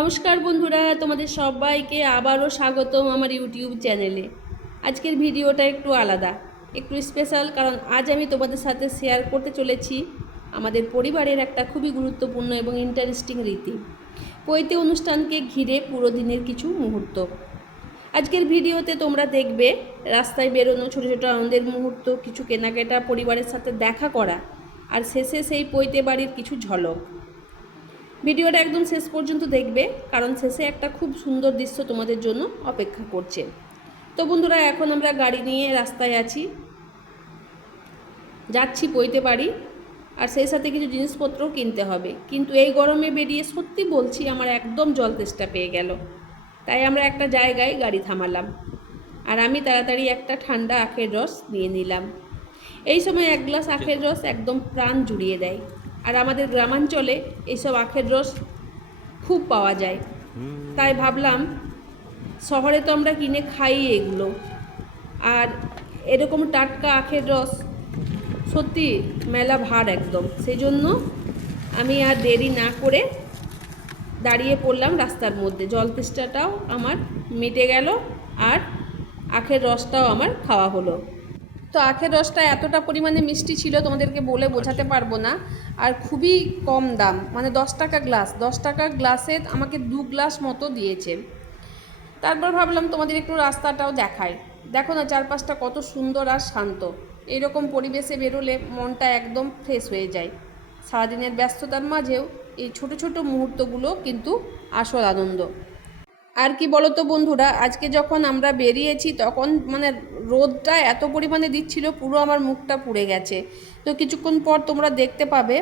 নমস্কার বন্ধুরা, তোমাদের সবাইকে আবারও স্বাগতম আমার ইউটিউব চ্যানেলে। আজকের ভিডিওটা একটু আলাদা, একটু স্পেশাল, কারণ আজ আমি তোমাদের সাথে শেয়ার করতে চলেছি আমাদের পরিবারের একটা খুবই গুরুত্বপূর্ণ এবং ইন্টারেস্টিং রীতি, পৈতে অনুষ্ঠানকে ঘিরে পুরো দিনের কিছু মুহূর্ত। আজকের ভিডিওতে তোমরা দেখবে রাস্তায় বেরোনো, ছোটো ছোটো আনন্দের মুহূর্ত, কিছু কেনাকাটা, পরিবারের সাথে দেখা করা, আর শেষে সেই পৈতে বাড়ির কিছু ঝলক। ভিডিওটা একদম শেষ পর্যন্ত দেখবে, কারণ শেষে একটা খুব সুন্দর দৃশ্য তোমাদের জন্য অপেক্ষা করছে। তো বন্ধুরা, এখন আমরা গাড়ি নিয়ে রাস্তায় আছি, যাচ্ছি পৈতে বাড়ি, আর সেই সাথে কিছু জিনিসপত্রও কিনতে হবে। কিন্তু এই গরমে বেরিয়ে সত্যি বলছি আমার একদম জল তেষ্টা পেয়ে গেল। তাই আমরা একটা জায়গায় গাড়ি থামালাম, আর আমি তাড়াতাড়ি একটা ঠান্ডা আখের রস নিয়ে নিলাম। এই সময় এক গ্লাস আখের রস একদম প্রাণ জুড়িয়ে দেয়, আর আমাদের গ্রামাঞ্চলে এইসব আখের রস খুব পাওয়া যায়। তাই ভাবলাম, শহরে তো আমরা কিনে খাই এগুলো, আর এরকম টাটকা আখের রস সত্যি মেলা ভার একদম। সেই জন্য আমি আর দেরি না করে দাঁড়িয়ে পড়লাম রাস্তার মধ্যে। জল তেষ্টাটাও আমার মিটে গেল, আর আখের রসটাও আমার খাওয়া হলো। তো আখের রসটা এতটা পরিমাণে মিষ্টি ছিল, তোমাদেরকে বলে বোঝাতে পারবো না। আর খুবই কম দাম, মানে 10 টাকা গ্লাস, 10 টাকা গ্লাসে আমাকে 2 গ্লাস মতো দিয়েছে। তারপর ভাবলাম তোমাদের একটু রাস্তাটাও দেখাই। দেখো না চারপাশটা কত সুন্দর আর শান্ত। এইরকম পরিবেশে বেরোলে মনটা একদম ফ্রেশ হয়ে যায়। সারাদিনের ব্যস্ততার মাঝেও এই ছোট ছোট মুহূর্তগুলো কিন্তু আসল আনন্দ। আর কি বলো তো বন্ধুরা, আজকে যখন আমরা বেরিয়েছি তখন মানে রোদটা এত পরিমাণে দিচ্ছিল, পুরো আমার মুখটা পুড়ে গেছে। তো কিছুক্ষণ পর তোমরা দেখতে পাবে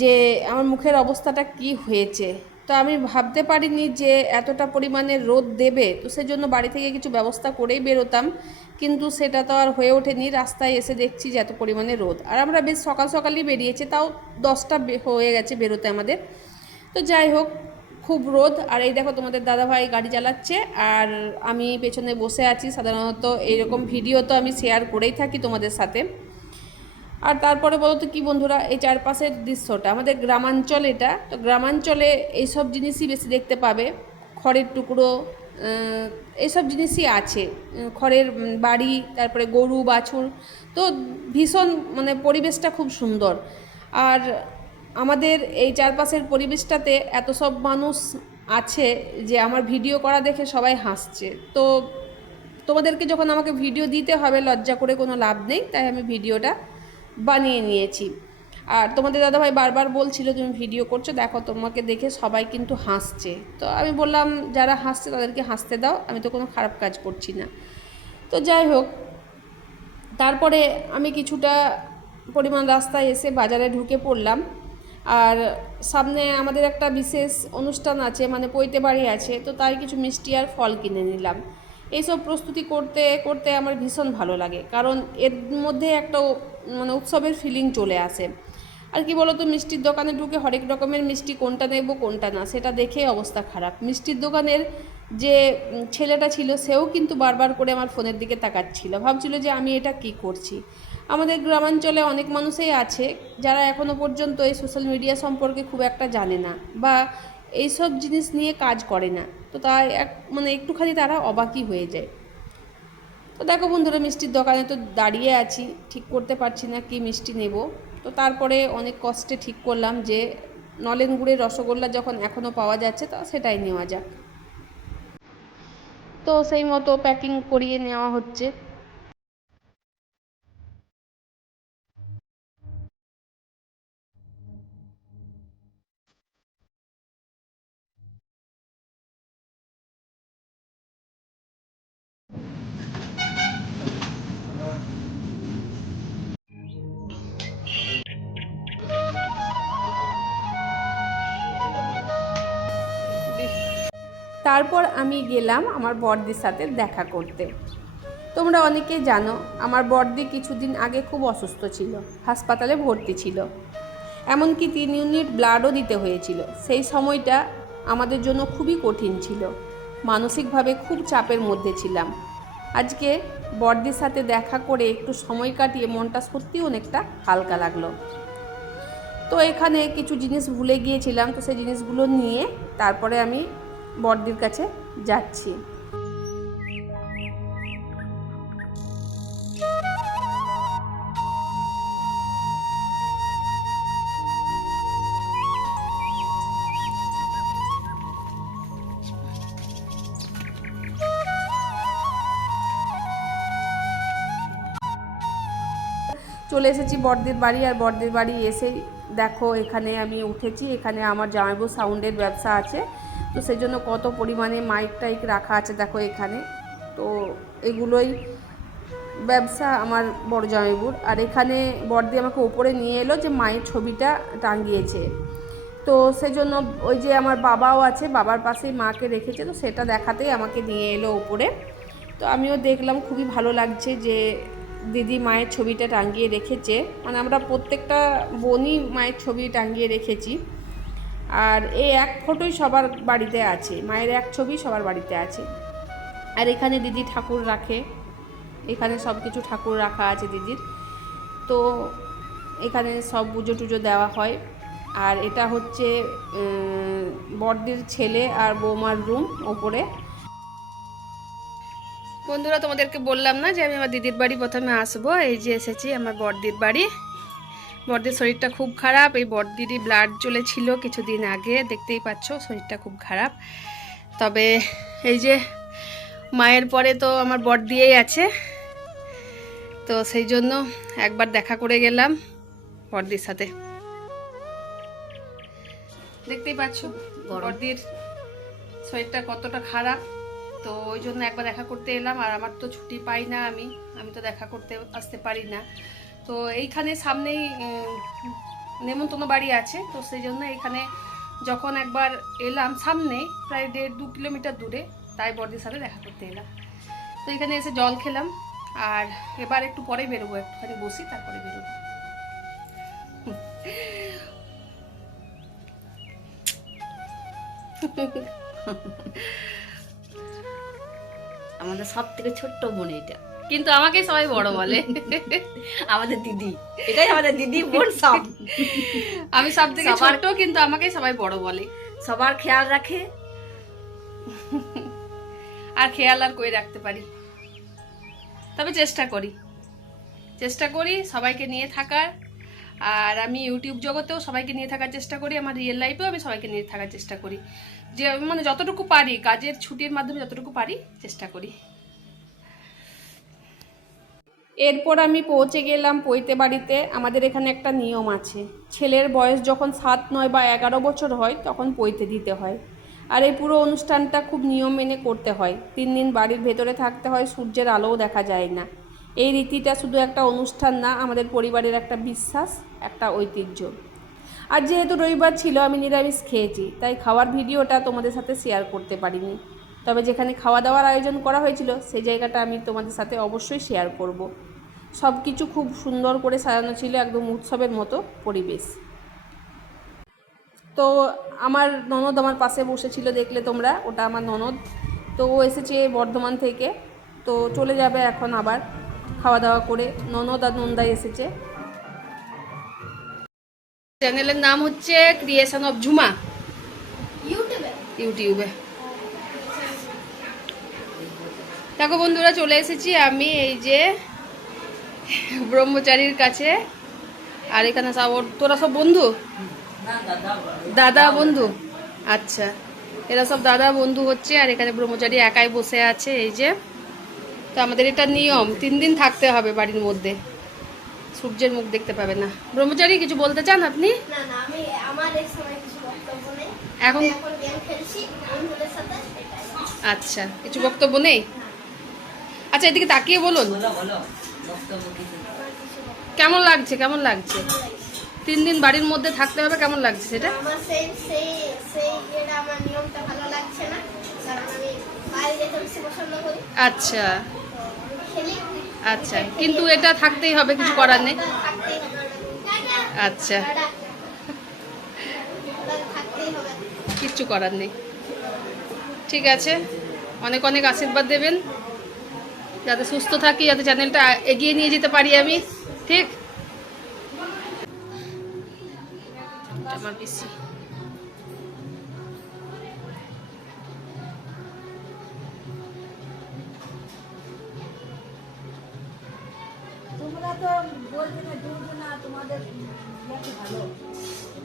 যে আমার মুখের অবস্থাটা কি হয়েছে। তো আমি ভাবতে পারিনি যে এতটা পরিমাণে রোদ দেবে, তো সেজন্য বাড়ি থেকে কিছু ব্যবস্থা করেই বেরোতাম, কিন্তু সেটা তো আর হয়ে ওঠেনি। রাস্তায় এসে দেখছি যে এত পরিমাণে রোদ, আর আমরা বেশ সকাল সকালই বেরিয়েছি, তাও 10টা হয়ে গেছে বেরোতে আমাদের। তো যাই হোক, খুব রোদ। আর এই দেখো তোমাদের দাদাভাই গাড়ি চালাচ্ছে, আর আমি পেছনে বসে আছি। সাধারণত এইরকম ভিডিও তো আমি শেয়ার করেই থাকি তোমাদের সাথে। আর তারপরে বলো তো কি বন্ধুরা, এই চারপাশের দৃশ্যটা আমাদের গ্রামাঞ্চল, এটা তো গ্রামাঞ্চলে এইসব জিনিসই বেশি দেখতে পাবে। খড়ের টুকরো, এইসব জিনিসই আছে, খড়ের বাড়ি, তারপরে গরু বাছুর। তো ভীষণ মানে পরিবেশটা খুব সুন্দর। আর আমাদের এই চারপাশের পরিবেশটাতে এত সব মানুষ আছে যে আমার ভিডিও করা দেখে সবাই হাসছে। তো তোমাদেরকে যখন আমাকে ভিডিও দিতে হবে, লজ্জা করে কোনো লাভ নেই, তাই আমি ভিডিওটা বানিয়ে নিয়েছি। আর তোমাদের দাদাভাই বারবার বলছিল তুমি ভিডিও করছো, দেখো তোমাকে দেখে সবাই কিন্তু হাসছে। তো আমি বললাম যারা হাসছে তাদেরকে হাসতে দাও, আমি তো কোনো খারাপ কাজ করছি না। তো যাই হোক, তারপরে আমি কিছুটা পরিমাণ রাস্তায় এসে বাজারে ঢুকে পড়লাম। আর সামনে আমাদের একটা বিশেষ অনুষ্ঠান আছে, মানে পৈতে বাড়ি আছে, তো তাই কিছু মিষ্টি আর ফল কিনে নিলাম। এইসব প্রস্তুতি করতে করতে আমার ভীষণ ভালো লাগে, কারণ এর মধ্যে একটা মানে উৎসবের ফিলিং চলে আসে। আর কি বলতো, মিষ্টির দোকানে ঢুকে হরেক রকমের মিষ্টি, কোনটা নেব কোনটা না সেটা দেখে অবস্থা খারাপ। মিষ্টির দোকানের যে ছেলেটা ছিল, সেও কিন্তু বারবার করে আমার ফোনের দিকে তাকাচ্ছিল, ভাবছিল যে আমি এটা কি করছি। আমাদের গ্রামাঞ্চলে অনেক মানুষই আছে যারা এখনও পর্যন্ত এই সোশ্যাল মিডিয়া সম্পর্কে খুব একটা জানে না, বা এইসব জিনিস নিয়ে কাজ করে না। তো তাই মানে একটুখানি তারা অবাকই হয়ে যায়। তো দেখো বন্ধুরা, মিষ্টির দোকানে তো দাঁড়িয়ে আছি, ঠিক করতে পারছি না কি মিষ্টি নেব। তো তারপরে অনেক কষ্টে ঠিক করলাম যে নলেন গুড়ের রসগোল্লা যখন এখনও পাওয়া যাচ্ছে, তা সেটাই নেওয়া যাক। তো সেই মতো প্যাকিং করিয়ে নেওয়া হচ্ছে। তারপর আমি গেলাম আমার বড়দির সাথে দেখা করতে। তোমরা অনেকেই জানো আমার বড়দি কিছুদিন আগে খুব অসুস্থ ছিল, হাসপাতালে ভর্তি ছিল, এমনকি 3 ইউনিট ব্লাডও দিতে হয়েছিল। সেই সময়টা আমাদের জন্য খুবই কঠিন ছিল, মানসিকভাবে খুব চাপের মধ্যে ছিলাম। আজকে বড়দির সাথে দেখা করে একটু সময় কাটিয়ে মনটা সত্যি অনেকটা হালকা লাগলো। তো এখানে কিছু জিনিস ভুলে গিয়েছিলাম, তো সেই জিনিসগুলো নিয়ে তারপরে আমি বড়দির কাছে যাচ্ছি। চলে এসেছি বড়দির বাড়ি, আর বড়দির বাড়ি এসেই দেখো এখানে আমি উঠেছি। এখানে আমার জামাইবু সাউন্ডের ব্যবসা আছে, তো সেই জন্য কত পরিমাণে মাইক টাইক রাখা আছে দেখো এখানে। তো এগুলোই ব্যবসা আমার বড় জামাইবুর। আর এখানে বড়দি আমাকে ওপরে নিয়ে এলো যে মায়ের ছবিটা টাঙিয়েছে, তো সেই জন্য ওই যে আমার বাবাও আছে, বাবার পাশেই মাকে রেখেছে, তো সেটা দেখাতেই আমাকে নিয়ে এলো ওপরে। তো আমিও দেখলাম, খুবই ভালো লাগছে যে দিদি মায়ের ছবিটা টাঙিয়ে রেখেছে। মানে আমরা প্রত্যেকটা বোনই মায়ের ছবি টাঙিয়ে রেখেছি। আর এই এক ফটোই সবার বাড়িতে আছে, মায়ের এক ছবি সবার বাড়িতে আছে। আর এখানে দিদি ঠাকুর রাখে, এখানে সব কিছু ঠাকুর রাখা আছে দিদির। তো এখানে সব পুজো টুজো দেওয়া হয়। আর এটা হচ্ছে বড়দির ছেলে আর বৌমার রুম ওপরে। বন্ধুরা, তোমাদেরকে বললাম না যে আমি আমার দিদির বাড়ি প্রথমে আসবো। এই যে এসেছি আমার বড়দির বাড়ি। বড়দির শরীরটা খুব খারাপ, এই বড়দিরই ব্লাড চলেছিল কিছুদিন আগে, দেখতেই পাচ্ছ শরীরটা খুব খারাপ। তবে এই যে মায়ের পরে তো আমার বড়দিই আছে, তো সেই জন্য একবার দেখা করে গেলাম বড়দির সাথে। দেখতেই পাচ্ছ বড়দির শরীরটা কতটা খারাপ, তো ওই জন্য একবার দেখা করতে এলাম। আর আমার তো ছুটি পাই না, আমি তো দেখা করতে আসতে পারি না। তো এইখানে সামনেই নেমন্তন্ন বাড়ি আছে, তো সেই জন্য এখানে যখন একবার এলাম, সামনেই প্রায় 1.5-2 কিলোমিটার দূরে, তাই বড়দির সাথে দেখা করতে এলাম। তো এখানে এসে জল খেলাম, আর এবার একটু পরে বেরোবো, একটুখানি বসি তারপরে বেরোবো। আমাদের সব থেকে ছোট্ট বোন এটা, কিন্তু আমাকেই সবাই বড় বলে। আমাদের দিদি, এটাই আমাদের দিদি বোন সব। আমি সব থেকে ছোট, কিন্তু আমাকেই সবাই বড় বলে। সবার খেয়াল রাখে, আর খেয়াল আর কই রাখতে পারি, তবে চেষ্টা করি সবাইকে নিয়ে থাকার। আর আমি ইউটিউব জগতেও সবাইকে নিয়ে থাকার চেষ্টা করি, আমার রিয়েল লাইফেও আমি সবাইকে নিয়ে থাকার চেষ্টা করি, যে মানে যতটুকু পারি, কাজের ছুটির মাধ্যমে যতটুকু পারি চেষ্টা করি। এরপর আমি পৌঁছে গেলাম পৈতে বাড়িতে। আমাদের এখানে একটা নিয়ম আছে, ছেলের বয়স যখন 7, 9 বা 11 বছর হয় তখন পৈতে দিতে হয়। আর এই পুরো অনুষ্ঠানটা খুব নিয়ম মেনে করতে হয়। 3 দিন বাড়ির ভেতরে থাকতে হয়, সূর্যের আলোও দেখা যায় না। এই রীতিটা শুধু একটা অনুষ্ঠান না, আমাদের পরিবারের একটা বিশ্বাস, একটা ঐতিহ্য। আর যেহেতু রবিবার ছিল, আমি নিরামিষ খেয়েছি, তাই খাওয়ার ভিডিওটা তোমাদের সাথে শেয়ার করতে পারিনি। তবে যেখানে খাওয়া দাওয়ার আয়োজন করা হয়েছিল সেই জায়গাটা আমি তোমাদের সাথে অবশ্যই শেয়ার করব। সব কিছু খুব সুন্দর করে সাজানো ছিল, একদম উৎসবের মতো পরিবেশ। তো আমার ননদ আমার পাশে বসেছিল, দেখলে তোমরা, ওটা আমার ননদ। তো ও এসেছে বর্ধমান থেকে, তো চলে যাবে এখন আবার খাওয়া দাওয়া করে। ননদ আর নন্দাই এসেছে। চ্যানেলের নাম হচ্ছে ক্রিয়েশন অফ ঝুমা, ইউটিউবে। দেখো বন্ধুরা, চলে এসেছি আমি এই যে ব্রহ্মচারীর কাছে। আর এখানে সব তোরা সব বন্ধু, দাদা বন্ধু, আচ্ছা, এরা সব দাদা বন্ধু হচ্ছে। আর এখানে ব্রহ্মচারী একাই বসে আছে, এই যে। তো আমাদের এটা নিয়ম, 3 দিন থাকতে হবে বাড়ির মধ্যে, সূর্যের মুখ দেখতে পাবে না। ব্রহ্মচারী কিছু বলতে চান আপনি? না না, আমি আমার এই সময় কিছু বক্তব্য নেই, এখন গেম খেলছি বন্ধুদের সাথে। আচ্ছা, কিছু বক্তব্য নেই? আচ্ছা, এদিকে তাকিয়ে বলুন, কেমন লাগছে? 3 দিন বাড়ির মধ্যে থাকতে হবে, কেমন লাগছে সেটা? আমার সেই সেই সেই এটা আমার নিয়মটা ভালো লাগছে না, কারণ আমি বাইরে যেতে বেশি পছন্দ করি। আচ্ছা খেলি। আচ্ছা, কিন্তু এটা থাকতেই হবে, কিছু করার নেই। থাকতেই হবে। আচ্ছা, থাকতেই হবে, কিচ্ছু করার নেই। ঠিক আছে, অনেক অনেক আশীর্বাদ দেবেন, যাতে সুস্থ থাকি, যাতে চ্যানেলটা এগিয়ে নিয়ে যেতে পারি আমি। ঠিক। এটা আমার পিসি। তোমরা তো বলছো না দুজনা তোমাদের ইয়াতে ভালো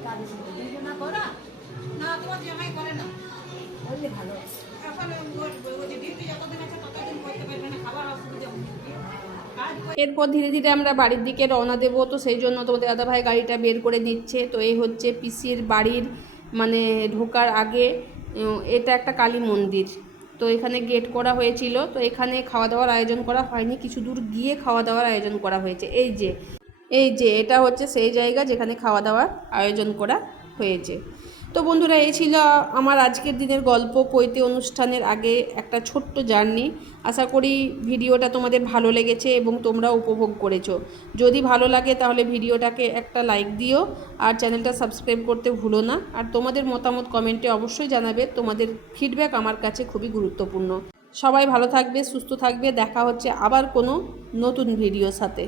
কাজ দুজনা করা না তোমার জামাই করে না, বললে ভালো। এখন ওই যে ডিউটি যতদিন আছে ততদিন করতে পারবে না, খাবার অসুবিধা কাজ এরপর ধীরে ধীরে আমরা বাড়ির দিকে রওনা দেবো, তো সেই জন্য তোমাদের দাদাভাই গাড়িটা বের করে নিচ্ছে। তো এই হচ্ছে পিসির বাড়ির মানে ঢোকার আগে এটা একটা কালী মন্দির, তো এখানে গেট করা হয়েছিল। তো এখানে খাওয়া দাওয়ার আয়োজন করা হয়নি, কিছু দূর গিয়ে খাওয়া দাওয়ার আয়োজন করা হয়েছে। এই যে এটা হচ্ছে সেই জায়গা যেখানে খাওয়া দাওয়ার আয়োজন করা হয়েছে। তো বন্ধুরা, এই ছিল আমার আজকের দিনের গল্প, পৈতে অনুষ্ঠানের আগে একটা ছোট্ট জার্নি। আশা করি ভিডিওটা তোমাদের ভালো লেগেছে এবং তোমরা উপভোগ করেছো। যদি ভালো লাগে তাহলে ভিডিওটাকে একটা লাইক দিও আর চ্যানেলটা সাবস্ক্রাইব করতে ভুলো না। আর তোমাদের মতামত কমেন্টে অবশ্যই জানাবে, তোমাদের ফিডব্যাক আমার কাছে খুবই গুরুত্বপূর্ণ। সবাই ভালো থাকবে, সুস্থ থাকবে, দেখা হচ্ছে আবার কোনো নতুন ভিডিওর সাথে।